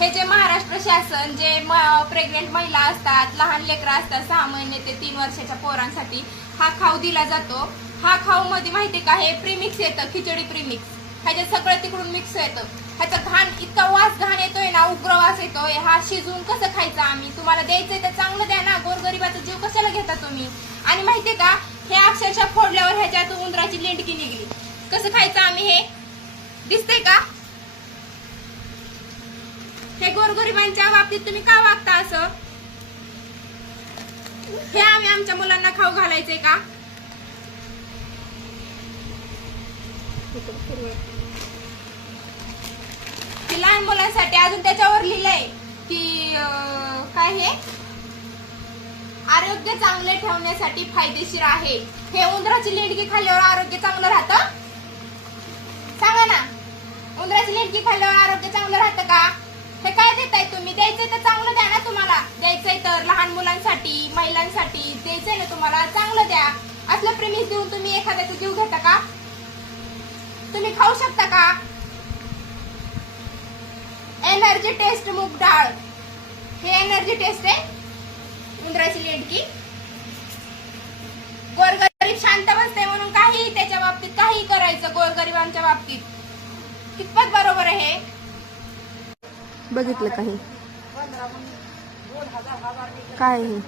हे जे महाराष्ट्र शासन जे प्रेग्नेंट महिला असतात, लहान लेकरं असतात 6 महिने ते 3 वर्षाच्या पोरांसाठी हा खाऊ दिला जातो. हा खाऊ मध्ये माहिती का हे प्रीमिक्स येतं, खिचडी प्रीमिक्स. ह्याच्यात सगळं तिकडून मिक्स येतं. ह्याचा घाण इतका वास घाण येतोय ना, उग्र वास येतोय. हा शिजवून कसं खायचं आम्ही? तुम्हाला द्यायचंय तर चांगलं द्या ना. गोरगरिबाचा जीव कशाला घेता तुम्ही? आणि माहितीये का हे अक्षरशः फोडल्यावर ह्याच्यात उंदराची लेंडकी निघली. कसं खायचं आम्ही हे? दिसतंय का? हे गोरगरिबांच्या बाबतीत तुम्ही का वागता असं? हे आम्ही आमच्या मुलांना खाऊ घालायचंय का? लहान मुलांसाठी अजून त्याच्यावर लिहिलंय की काय हे आरोग्य चांगले ठेवण्यासाठी फायदेशीर आहे. हे उंदराची लेंडकी खाल्ल्यावर आरोग्य चांगलं राहतं? सांगा ना, उंदराची लेंडकी खाल्ल्यावर आरोग्य चांगलं राहतं का? हे काय देताय तुम्ही? द्यायचंय तर चांगलं द्या ना. तुम्हाला द्यायचंय तर लहान मुलांसाठी महिलांसाठी द्यायचंय ना, तुम्हाला चांगलं द्या. असलं प्रेमिस देऊन तुम्ही एखाद्याचा जीव घेता का? तुम्ही खाऊ शकता का? एनर्जी टेस्ट मूग डाळ, हे एनर्जी टेस्ट आहे. उंदराची लेंडकी. गोरगरीब शांत बसते म्हणून काही त्याच्या बाबतीत काही करायचं. गोरगरिबांच्या बाबतीत कितपत बरोबर आहे? बघितलं काही काय आहे?